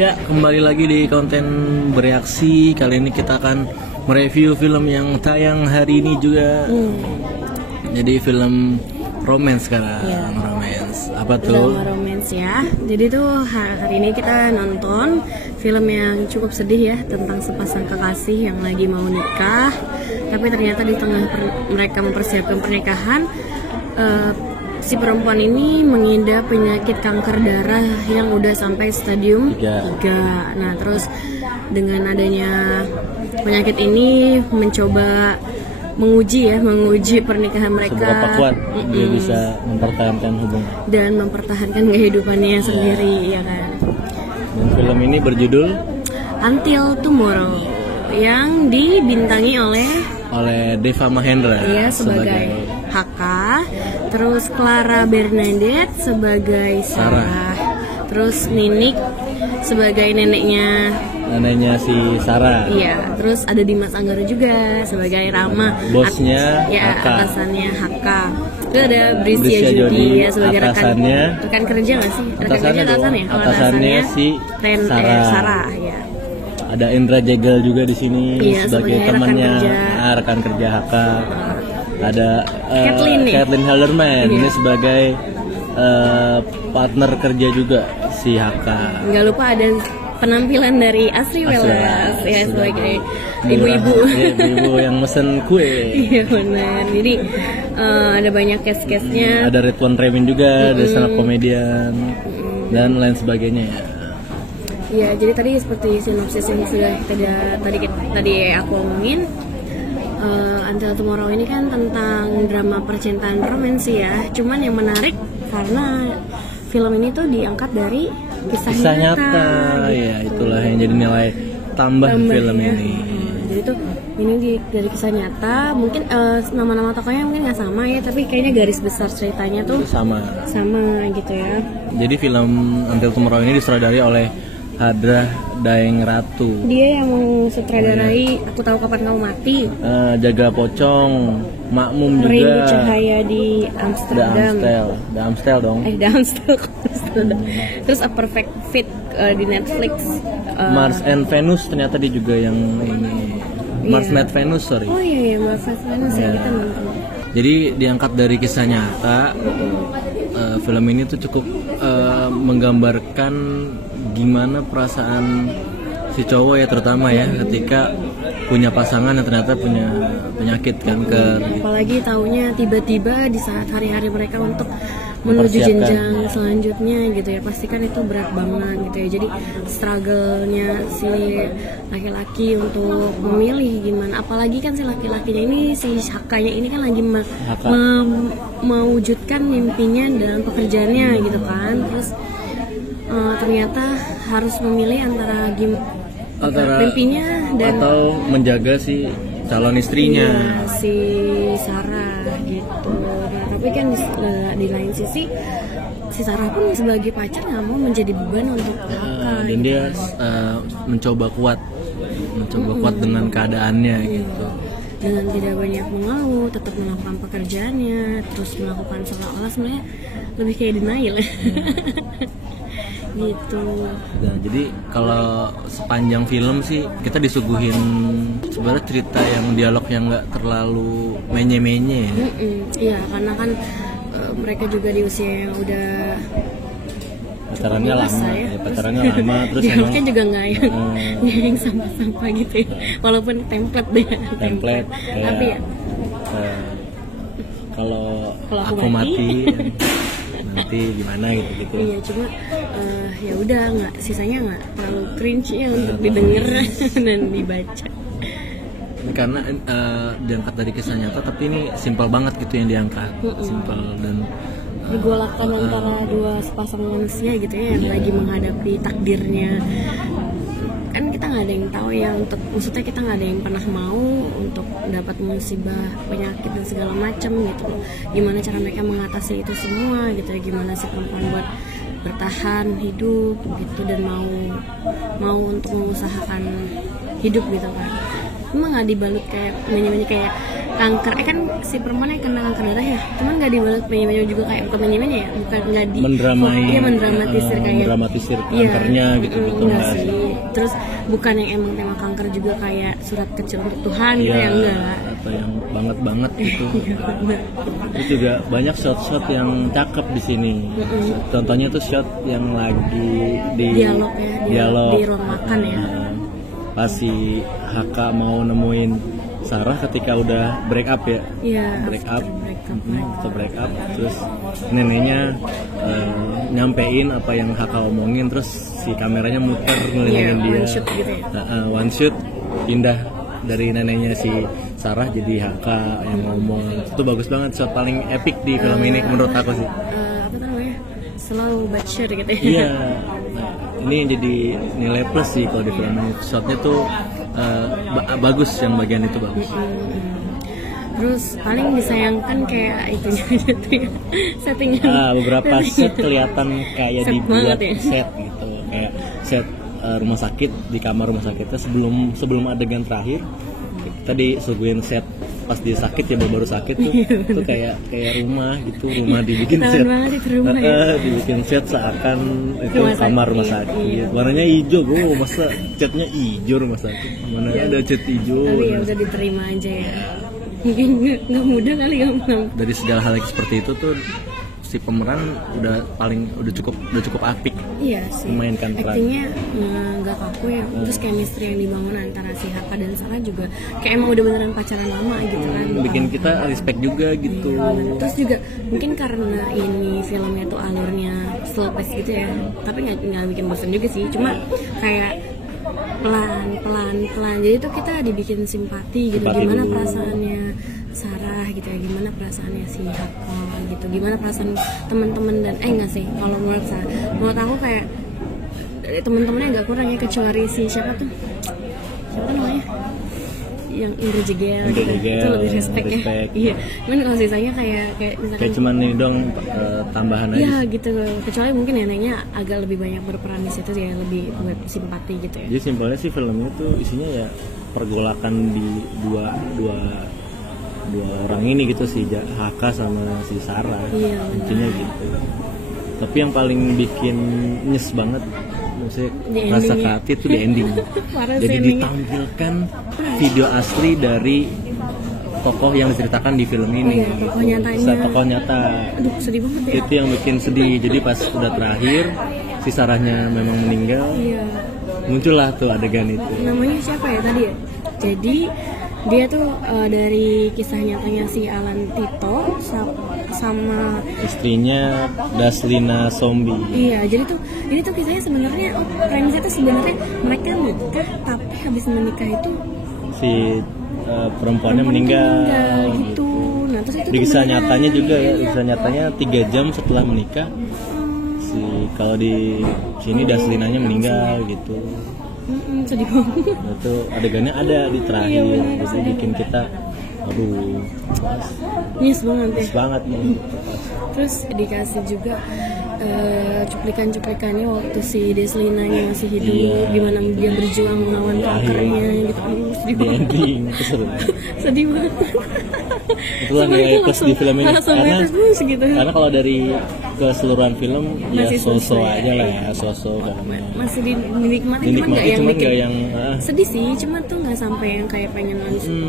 Ya, kembali lagi di konten bereaksi. Kali ini kita akan mereview film yang tayang hari ini juga. Jadi film romance sekarang. Ya. Romance. Apa tuh? Drama romance ya. Jadi tuh hari ini kita nonton film yang cukup sedih ya, tentang sepasang kekasih yang lagi mau nikah, tapi ternyata di tengah mereka mempersiapkan pernikahan, si perempuan ini mengidap penyakit kanker darah yang udah sampai stadium 3. Nah, terus dengan adanya penyakit ini mencoba menguji pernikahan mereka. Seberapa kuat dia bisa mempertahankan hubungan dan mempertahankan kehidupannya sendiri, ya kan. Dan film ini berjudul Until Tomorrow yang dibintangi oleh Deva Mahendra sebagai Haka, terus Clara Bernadette sebagai Sarah, terus Ninik sebagai neneknya si Sarah. Iya, terus ada Dimas Anggara juga sebagai Rama, bosnya Haka. Atasannya Haka. Itu ada Brisya Jodi ya sebagai rekan kerja nggak sih? Atasannya si Sarah ya. Ada Indra Jegel juga di sini sebagai temannya rekan kerja Haka. Ada Kathleen Hallerman ini sebagai partner kerja juga si Haka. Nggak lupa ada penampilan dari Asri Welas ya sebagai ibu-ibu yang mesen kue. Iya benar. Jadi ada banyak cast-castnya. Ada Ridwan Remin juga, dari stand up komedian dan lain sebagainya ya. Iya, jadi tadi seperti sinopsis yang sudah tadi aku omongin, Until Tomorrow ini kan tentang drama percintaan romansi ya. Cuman yang menarik karena film ini tuh diangkat dari kisah nyata. Ya, itulah yang jadi nilai tambah film ini. Jadi tuh ini dari kisah nyata. Mungkin nama-nama tokohnya mungkin nggak sama ya, tapi kayaknya garis besar ceritanya tuh sama gitu ya. Jadi film Until Tomorrow ini disutradarai oleh Hadra Daeng Ratu. Dia yang mensutradarai Aku Tahu Kapan Kamu Mati, Jaga Pocong, Makmum juga. Merindu Cahaya di Amsterdam. The Amstel dong. The Amstel. Terus A Perfect Fit di Netflix. Mars and Venus ternyata dia juga yang ini. Mars Met Venus, sorry. Oh iya, Mars Met Venus ya kita nonton. Jadi diangkat dari kisah nyata. Film ini tuh cukup menggambarkan gimana perasaan si cowok ya, terutama ya ketika punya pasangan yang ternyata punya penyakit kanker. Apalagi taunya tiba-tiba di saat hari-hari mereka untuk menuju jenjang selanjutnya gitu ya, pasti kan itu berat banget gitu ya. Jadi struggle-nya si laki-laki untuk memilih gimana, apalagi kan si laki-lakinya ini, si Hakanya ini kan lagi mewujudkan mimpinya dalam pekerjaannya gitu kan. Terus ternyata harus memilih antara mimpinya dan atau menjaga si calon istrinya, si Sarah gitu. Nah, tapi kan di lain sisi si Sarah pun sebagai pacar nggak mau menjadi beban untuk Haka. Dan dia mencoba kuat dengan keadaannya gitu. Dengan tidak banyak mengeluh, tetap melakukan pekerjaannya, terus melakukan seolah-olah sebenarnya lebih kayak denial gitu. Nah, jadi kalau sepanjang film sih kita disuguhin sebenarnya cerita yang dialog yang nggak terlalu menye-menye ya. Iya, karena kan mereka juga di usia yang udah pacarannya lama ya. Terus dialognya juga nggak yang sampah-sampah gitu ya. Walaupun template tapi ya kalau aku mati nanti gimana gitu. Iya, cuma ya udah sisanya nggak terlalu cringe ya untuk didengar dan dibaca. Karena diangkat dari kisah nyata, tapi ini simpel banget gitu yang diangkat, simpel dan digolakkan antara dua sepasang manusia gitu ya yang lagi menghadapi takdirnya. Kan kita nggak ada yang tahu ya, maksudnya kita nggak ada yang pernah mau untuk mendapat musibah, penyakit dan segala macam gitu. Gimana cara mereka mengatasi itu semua gitu ya, gimana si perempuan buat bertahan hidup gitu dan mau untuk mengusahakan hidup gitu kan. Emang nggak dibalut kayak kayak kanker, kan si perempuannya kena kanker darah ya, cuman nggak dibalut menye-menye juga kayak bukan menye-menye ya, bukan nggak di mendramatisir kayak mendramatisir kankernya gitu enggak sih. Terus bukan yang emang tema kanker juga kayak surat kecil untuk Tuhan gitu ya, enggak, atau yang banget gitu. Terus juga banyak shot-shot yang cakep di sini. Contohnya tuh shot yang lagi di dialog di ruang makan ya. Pas si Haka mau nemuin Sarah ketika udah break up ya. Iya. Break up. Terus neneknya nyampein apa yang Haka omongin, terus si kameranya muter ngelilingin dia. One shot gitu ya. One shot pindah dari neneknya si Sarah jadi Haka yang ngomong. Itu bagus banget, shot paling epic di film ini menurut aku sih. Apa namanya? Slow but sure gitu ya. Iya. Ini jadi nilai plus sih kalau di film ini. Shotnya tuh bagus, yang bagian itu bagus. Terus paling disayangkan kayak itunya gitu ya, settingnya. Beberapa set kelihatan kayak set dibuat ya. Set gitu, kayak set rumah sakit, di kamar rumah sakitnya sebelum adegan terakhir kita disuguhin set pas dia sakit ya, baru sakit tuh tuh kayak rumah gitu, rumah dibikin set dibikin set seakan itu kamar rumah sakit. Warnanya hijau, bro, masa catnya hijau rumah sakit, mana ada cat hijau. Tapi ya udah diterima aja ya, mungkin nggak mudah kali gampang. Dari segala hal seperti itu tuh si pemeran udah cukup apik. Iya sih, memainkan peran. Actingnya nggak kaku ya. Terus chemistry yang dibangun antara si Haka dan Sarah juga kayak emang udah beneran pacaran lama gitu kan. Bikin kita respect juga gitu. Terus juga mungkin karena ini filmnya tuh alurnya slow pace gitu ya, tapi nggak bikin bosan juga sih, cuma kayak pelan. Jadi tuh kita dibikin simpati gitu, gimana dulu perasaannya Sarah gitu ya, gimana perasaannya si Haka gitu, gimana perasaan teman-teman dan enggak sih, kalau menurut aku kayak teman-temannya nggak kurang ya, kecuali si siapa namanya yang Indra Jegel gitu. Itu lebih respect. Ya. Iya. Cuman kalau sisanya kayak misalkan kayak cuman ini dong tambahan aja. Iya gitu. Kecuali mungkin neneknya agak lebih banyak berperan di situ ya, lebih buat simpati gitu ya. Jadi simpelnya sih filmnya tuh isinya ya pergolakan di dua orang ini gitu, si Haka sama si Sarah. Iya, intinya gitu. Tapi yang paling bikin nyes banget, maksudnya rasa ke hati itu di ending. Jadi ditampilkan video asli dari tokoh yang diceritakan di film ini. Tokoh nyata. Aduh, sedih banget ya. Itu yang bikin sedih. Jadi pas udah terakhir si Sarahnya memang meninggal. Iya. Muncullah tuh adegan itu. Namanya siapa ya tadi ya? Jadi dia tuh dari kisah nyatanya si Alan Tito sama istrinya Daslina Sombi. Iya, jadi tuh ini tuh kisahnya sebenarnya premisnya tuh sebenarnya mereka nikah, tapi habis menikah itu si perempuannya meninggal gitu. Nah, terus itu di kisah nyatanya juga ya, kisah nyatanya 3 jam setelah menikah kalau di sini Daslinanya meninggal gitu. Sedih banget. Itu adegannya ada di terakhir, jadi bikin kita aduh nyes banget nih. Terus dikasih juga cuplikan-cuplikannya waktu si Deslinanya masih hidup, gimana dia berjuang melawan kankernya gitu. Sedih banget. Sedih banget. Itulah nilai plus di film ini, karena kalau dari keseluruhan film masih ya so-so aja lah ya, so-so masih dinikmati, cuma nggak yang sedih sih, cuma tuh nggak sampai yang kayak pengen langsung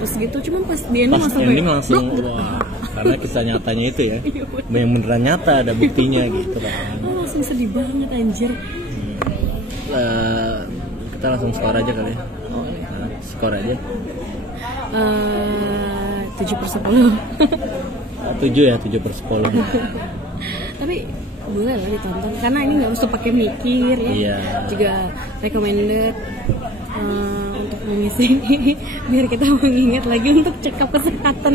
terus gitu, cuma pas di ending langsung wah, karena kisah nyatanya itu ya yang beneran nyata, ada buktinya gitu kan. Langsung sedih banget anjir. Kita langsung skor aja kali ya. Skor aja 7/10. 7/10. Tapi boleh lah ditonton karena ini nggak usah pakai mikir ya. Iya. Juga recommended untuk mengisi biar kita mengingat lagi untuk check up kesehatan.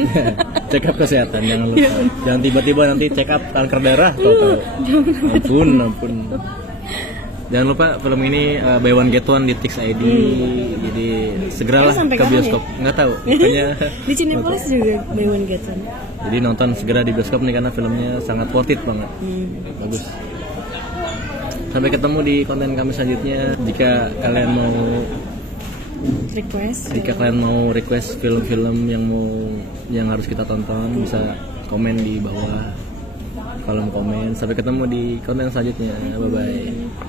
Check up kesehatan jangan lupa. Jangan tiba-tiba nanti check up kanker darah. Ampun. Jangan lupa film ini buy one get one di Tix ID. Jadi segeralah ke bioskop. Ya? Nggak tahu. Makanya di Cinepolis juga buy one get one. Jadi nonton segera di bioskop nih karena filmnya sangat worth it banget. Bagus. Sampai ketemu di konten kami selanjutnya. Jika kalian mau request. Jika kalian mau request film-film yang harus kita tonton, bisa komen di bawah kolom komen. Sampai ketemu di konten selanjutnya. Bye bye.